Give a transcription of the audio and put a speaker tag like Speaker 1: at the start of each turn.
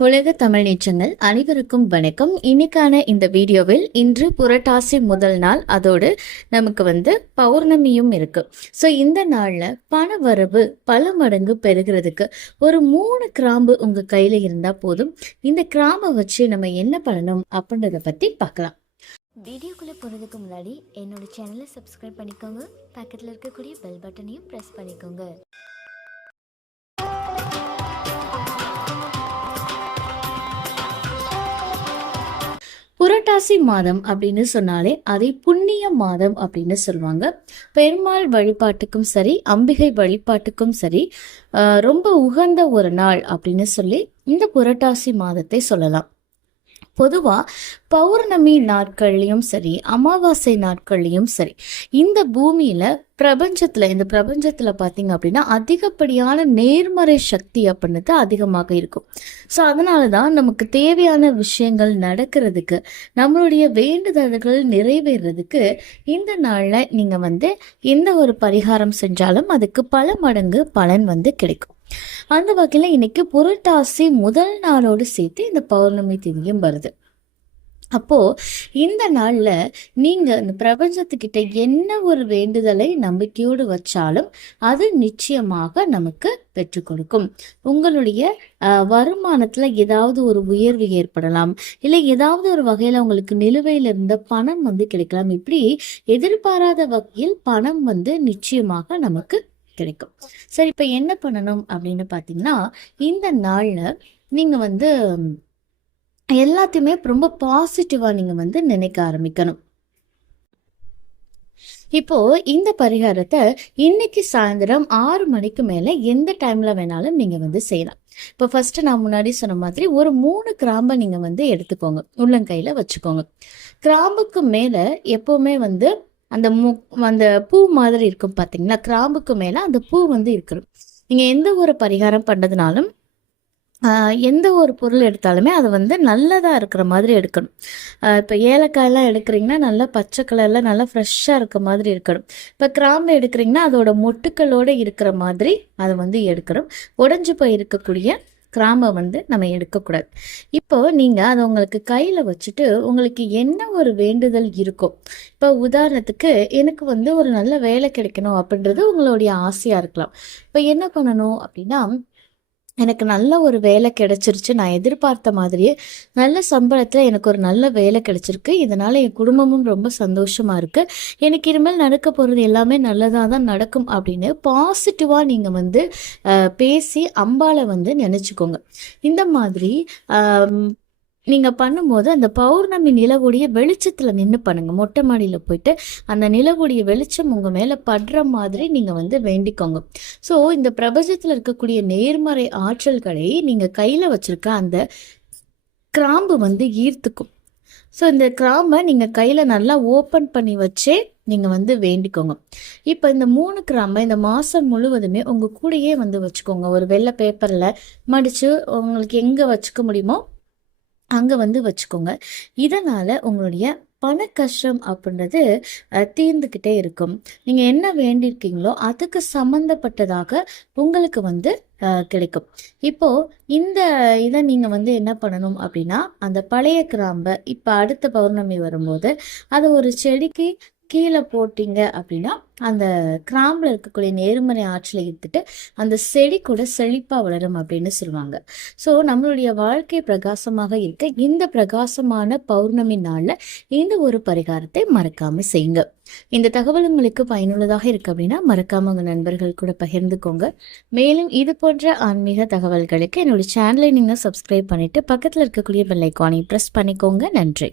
Speaker 1: உலக தமிழ் நேற்றங்கள் அனைவருக்கும் வணக்கம். இன்னைக்கான இந்த வீடியோவில் இன்று புரட்டாசி முதல் நாள். அதோடு நமக்கு வந்து பௌர்ணமியும் இருக்கு. ஸோ இந்த நாளில் பண வரவு பல மடங்கு பெறுகிறதுக்கு ஒரு மூணு கிராம்பு உங்க கையில இருந்தா போதும். இந்த கிராம்பை வச்சு நம்ம என்ன பண்ணணும் அப்படின்றத பத்தி பார்க்கலாம்.
Speaker 2: வீடியோக்குள்ளே போகிறதுக்கு முன்னாடி என்னோட சேனலை சப்ஸ்கிரைப் பண்ணிக்கோங்க. பக்கத்தில் இருக்கக்கூடிய பெல் பட்டனையும் ப்ரெஸ் பண்ணிக்கோங்க.
Speaker 1: புரட்டாசி மாதம் அப்படின்னு சொன்னாலே அதை புண்ணிய மாதம் அப்படின்னு சொல்லுவாங்க. பெருமாள் வழிபாட்டுக்கும் சரி அம்பிகை வழிபாட்டுக்கும் சரி ரொம்ப உகந்த ஒரு நாள் அப்படின்னு சொல்லி இந்த புரட்டாசி மாதத்தை சொல்லலாம். பொதுவாக பௌர்ணமி நாட்கள்லையும் சரி அமாவாசை நாட்கள்லையும் சரி இந்த பூமியில பிரபஞ்சத்துல இந்த பிரபஞ்சத்துல பாத்தீங்க அப்படின்னா அதிகப்படியான நேர்மறை சக்தி அப்படின்றது அதிகமாக இருக்கும். ஸோ அதனால தான் நமக்கு தேவையான விஷயங்கள் நடக்கிறதுக்கு நம்மளுடைய வேண்டுதல்கள் நிறைவேறதுக்கு இந்த நாளில் நீங்கள் வந்து எந்த ஒரு பரிகாரம் செஞ்சாலும் அதுக்கு பல மடங்கு பலன் வந்து கிடைக்கும். அந்த வகையில் இன்னைக்கு புரட்டாசி முதல் நாளோடு சேர்த்து இந்த பௌர்ணமி திதியும் வருது. அப்போ இந்த நாள்ல நீங்க இந்த பிரபஞ்சத்துக்கிட்ட என்ன ஒரு வேண்டுதலை நம்பிக்கையோடு வச்சாலும் அது நிச்சயமாக நமக்கு பெற்று கொடுக்கும். உங்களுடைய அஹ், வருமானத்துல ஏதாவது ஒரு உயர்வு ஏற்படலாம். இல்லை ஏதாவது ஒரு வகையில உங்களுக்கு நிலுவையில் இருந்த பணம் வந்து கிடைக்கலாம். இப்படி எதிர்பாராத வகையில் பணம் வந்து நிச்சயமாக நமக்கு கிடைக்கும். சரி இப்போ என்ன பண்ணணும் அப்படின்னு பார்த்தீங்கன்னா இந்த நாளில் நீங்கள் வந்து எல்லாத்தையுமே ரொம்ப பாசிட்டிவாக நீங்கள் வந்து நினைக்க ஆரம்பிக்கணும். இப்போ இந்த பரிகாரத்தை இன்னைக்கு சாயந்தரம் ஆறு மணிக்கு மேல எந்த டைம்ல வேணாலும் நீங்க வந்து செய்யலாம். இப்போ ஃபர்ஸ்ட் நான் முன்னாடி சொன்ன மாதிரி ஒரு மூணு கிராம்பை நீங்க வந்து எடுத்துக்கோங்க. உள்ளங்கையில வச்சுக்கோங்க. கிராம்புக்கு மேல எப்பவுமே வந்து அந்த மு அந்த பூ மாதிரி இருக்கும் பாத்தீங்களா கிராம்புக்கு மேலே அந்த பூ வந்து இருக்கணும். நீங்கள் எந்த ஒரு பரிகாரம் பண்ணதுனாலும் எந்த ஒரு பொருள் எடுத்தாலுமே அது வந்து நல்லதாக இருக்கிற மாதிரி எடுக்கணும். இப்போ ஏலக்காயெல்லாம் எடுக்கிறீங்கன்னா நல்லா பச்சை கலரில் நல்லா ஃப்ரெஷ்ஷாக இருக்க மாதிரி இருக்கணும். இப்போ கிராம்பு எடுக்கிறீங்கன்னா அதோட மொட்டுக்களோடு இருக்கிற மாதிரி அதை வந்து எடுக்கணும். உடஞ்சி போய் இருக்கக்கூடிய கிராம்பை வந்து நம்ம எடுக்கக்கூடாது. இப்போ நீங்கள் அதை உங்களுக்கு கையில் வச்சுட்டு உங்களுக்கு என்ன ஒரு வேண்டுதல் இருக்கோ இப்போ உதாரணத்துக்கு எனக்கு வந்து ஒரு நல்ல வேலை கிடைக்கணும் அப்படின்றது உங்களுடைய ஆசையாக இருக்கலாம். இப்போ என்ன பண்ணணும் அப்படின்னா எனக்கு நல்ல ஒரு வேலை கிடைச்சிருச்சு. நான் எதிர்பார்த்த மாதிரியே நல்ல சம்பளத்தில் எனக்கு ஒரு நல்ல வேலை கிடைச்சிருக்கு. இதனால் என் குடும்பமும் ரொம்ப சந்தோஷமாக இருக்குது எனக்கு இனிமேல் நடக்க போகிறது எல்லாமே நல்லதாக தான் நடக்கும் அப்படின்னு பாசிட்டிவாக நீங்கள் வந்து பேசி அம்பாளை வந்து நினச்சிக்கோங்க. இந்த மாதிரி நீங்கள் நீங்க பண்ணும்போது அந்த பௌர்ணமி நிலவுடைய வெளிச்சத்துல நின்று பண்ணுங்க. மொட்டை மாடியில போயிட்டு அந்த நிலவுடைய வெளிச்சம் உங்க மேல படுற மாதிரி நீங்க வந்து வேண்டிக்கோங்க. ஸோ இந்த பிரபஞ்சத்துல இருக்கக்கூடிய நேர்மறை ஆற்றல்களை நீங்க கையில வச்சிருக்க அந்த கிராம்பு வந்து ஈர்த்துக்கும். ஸோ இந்த கிராம்பை நீங்கள் கையில் நல்லா ஓப்பன் பண்ணி வச்சே நீங்கள் வந்து வேண்டிக்கோங்க. இப்போ இந்த மூணு கிராம்பை இந்த மாதம் முழுவதுமே உங்கள் கூடயே வந்து வச்சுக்கோங்க. ஒரு வெள்ளை பேப்பரில் மடித்து உங்களுக்கு எங்கே வச்சுக்க முடியுமோ அங்கே வந்து வச்சுக்கோங்க. இதனால் உங்களுடைய பண கஷ்டம் அப்படின்றது அஹ், தீர்ந்துக்கிட்டே இருக்கும். நீங்கள் என்ன வேண்டியிருக்கீங்களோ அதுக்கு சம்மந்தப்பட்டதாக உங்களுக்கு வந்து அஹ், கிடைக்கும். இப்போ இந்த இதை நீங்கள் வந்து என்ன பண்ணணும் அப்படின்னா அந்த பழைய கிராம்பை இப்போ அடுத்த பௌர்ணமி வரும்போது அதை ஒரு செடிக்கு கீழே போட்டிங்க அப்படின்னா அந்த கிராம்பில் இருக்கக்கூடிய நேர்மறை ஆற்றலை எடுத்துட்டு அந்த செடி கூட செழிப்பாக வளரும் அப்படின்னு சொல்லுவாங்க. ஸோ நம்மளுடைய வாழ்க்கை பிரகாசமாக இருக்க இந்த பிரகாசமான பௌர்ணமி நாளில் இந்த ஒரு பரிகாரத்தை மறக்காமல் செய்யுங்க. இந்த தகவல் உங்களுக்கு பயனுள்ளதாக இருக்கு அப்படின்னா மறக்காம உங்க நண்பர்கள் கூட பகிர்ந்துக்கோங்க. மேலும் இது போன்ற ஆன்மீக தகவல்களுக்கு என்னோட சேனலை நீங்க சப்ஸ்கிரைப் பண்ணிட்டு பக்கத்தில் இருக்கக்கூடிய பெல் ஐக்கானை ப்ரெஸ் பண்ணிக்கோங்க. நன்றி.